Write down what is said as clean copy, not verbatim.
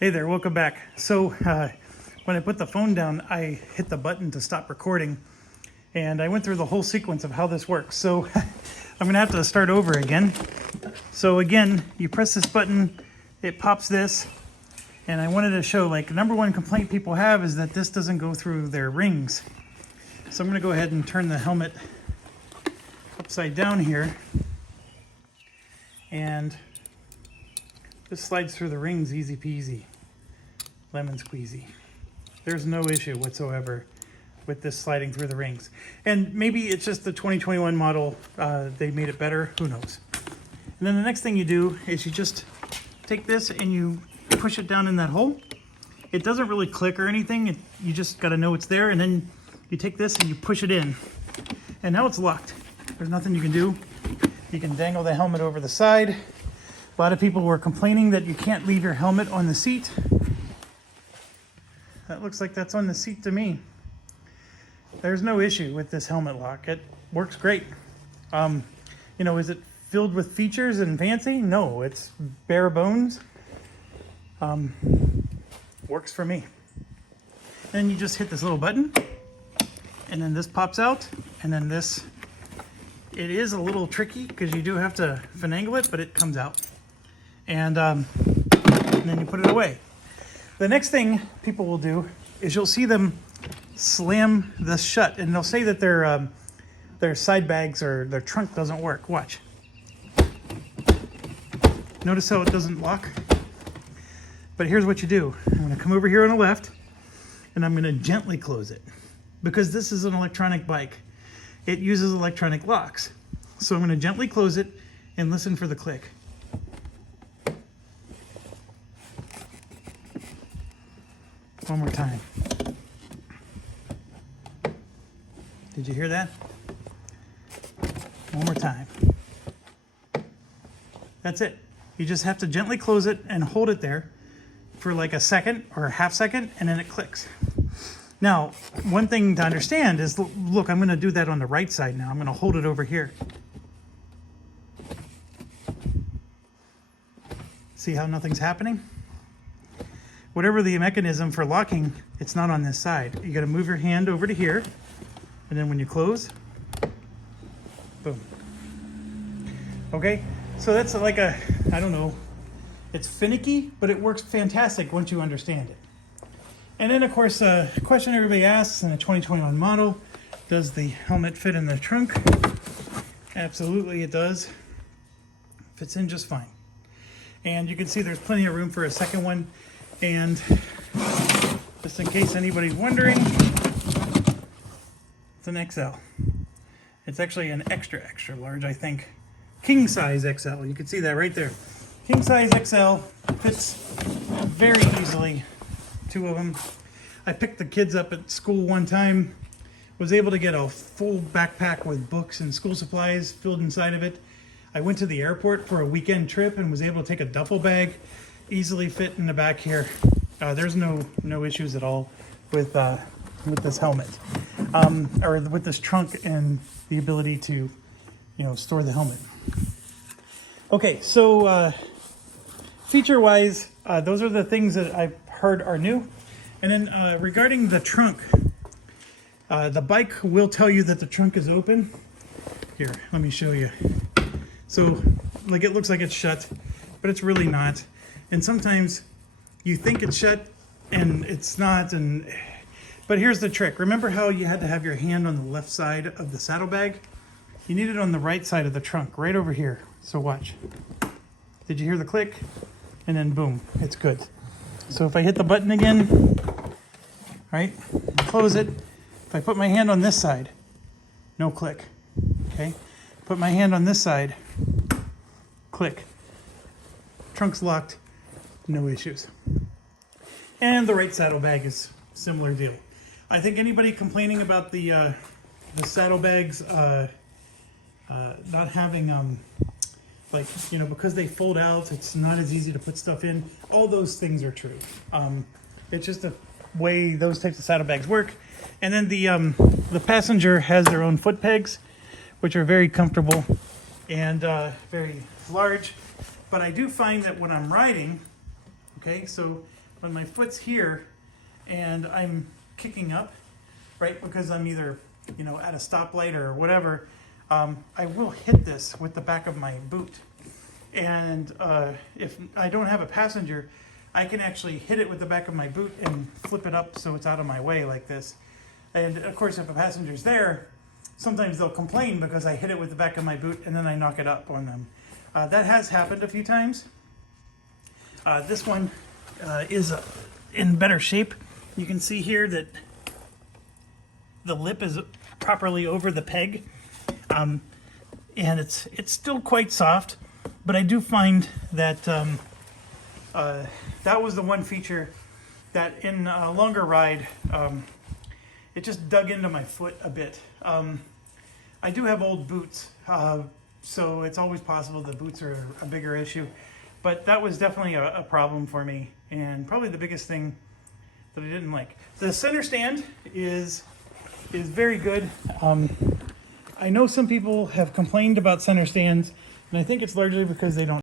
Hey there, welcome back. So when I put the phone down, I hit the button to stop recording, and I went through the whole sequence of how this works. So I'm gonna have to start over again. So again, you press this button, it pops this, and I wanted to show, like, number one complaint people have is that this doesn't go through their rings. So I'm gonna go ahead and turn the helmet upside down here, and this slides through the rings easy peasy, lemon squeezy. There's no issue whatsoever with this sliding through the rings. And maybe it's just the 2021 model, they made it better, who knows. And then the next thing you do is you just take this and you push it down in that hole. It doesn't really click or anything, you just gotta know it's there, and then you take this and you push it in. And now it's locked. There's nothing you can do. You can dangle the helmet over the side. A lot of people were complaining that you can't leave your helmet on the seat. That looks like that's on the seat to me. There's no issue with this helmet lock. It works great. Is it filled with features and fancy? No, it's bare bones. Works for me. Then you just hit this little button, and then this pops out, and then this, it is a little tricky because you do have to finagle it, but it comes out. And then you put it away. The next thing people will do is you'll see them slam this shut, and they'll say that their side bags or their trunk doesn't work. Watch. Notice how it doesn't lock? But here's what you do. I'm going to come over here on the left, and I'm going to gently close it, because this is an electronic bike. It uses electronic locks. So I'm going to gently close it and listen for the click. One more time. Did you hear that? One more time. That's it. You just have to gently close it and hold it there for like a second or a half second, and then it clicks. Now, one thing to understand is, look, I'm going to do that on the right side now. I'm going to hold it over here. See how nothing's happening? Whatever the mechanism for locking, it's not on this side. You got to move your hand over to here, and then when you close, boom. Okay, so that's like a, I don't know, it's finicky, but it works fantastic once you understand it. And then, of course, a question everybody asks in a 2021 model, does the helmet fit in the trunk? Absolutely it does. Fits in just fine. And you can see there's plenty of room for a second one. And just in case anybody's wondering, it's an XL. It's actually an extra large, I think. King size XL. You can see that right there. King size XL fits very easily. Two of them. I picked the kids up at school one time. Was able to get a full backpack with books and school supplies filled inside of it. I went to the airport for a weekend trip and was able to take a duffel bag. Easily fit in the back here. There's no issues at all with this helmet, or with this trunk and the ability to, store the helmet. Okay, so feature-wise, those are the things that I've heard are new. And then regarding the trunk, the bike will tell you that the trunk is open. Here, let me show you. So, like, it looks like it's shut, but it's really not. And sometimes you think it's shut and it's not. But here's the trick. Remember how you had to have your hand on the left side of the saddlebag? You need it on the right side of the trunk, right over here. So watch. Did you hear the click? And then boom, it's good. So if I hit the button again, right, close it. If I put my hand on this side, no click. Okay? Put my hand on this side, click. Trunk's locked. No issues. And the right saddlebag is similar deal. I think anybody complaining about the saddlebags not having because they fold out, it's not as easy to put stuff in. All those things are true. It's just the way those types of saddlebags work. And then the passenger has their own foot pegs, which are very comfortable and very large. But I do find that when I'm riding, okay, so when my foot's here and I'm kicking up, right, because I'm either, you know, at a stoplight or whatever, I will hit this with the back of my boot. And if I don't have a passenger, I can actually hit it with the back of my boot and flip it up so it's out of my way like this. And of course, if a passenger's there, sometimes they'll complain because I hit it with the back of my boot and then I knock it up on them. That has happened a few times. This one is in better shape. You can see here that the lip is properly over the peg, and it's still quite soft, but I do find that that was the one feature that in a longer ride, it just dug into my foot a bit. I do have old boots, so it's always possible the boots are a bigger issue, but that was definitely a problem for me, and probably the biggest thing that I didn't like. The center stand is very good. I know some people have complained about center stands, and I think it's largely because they don't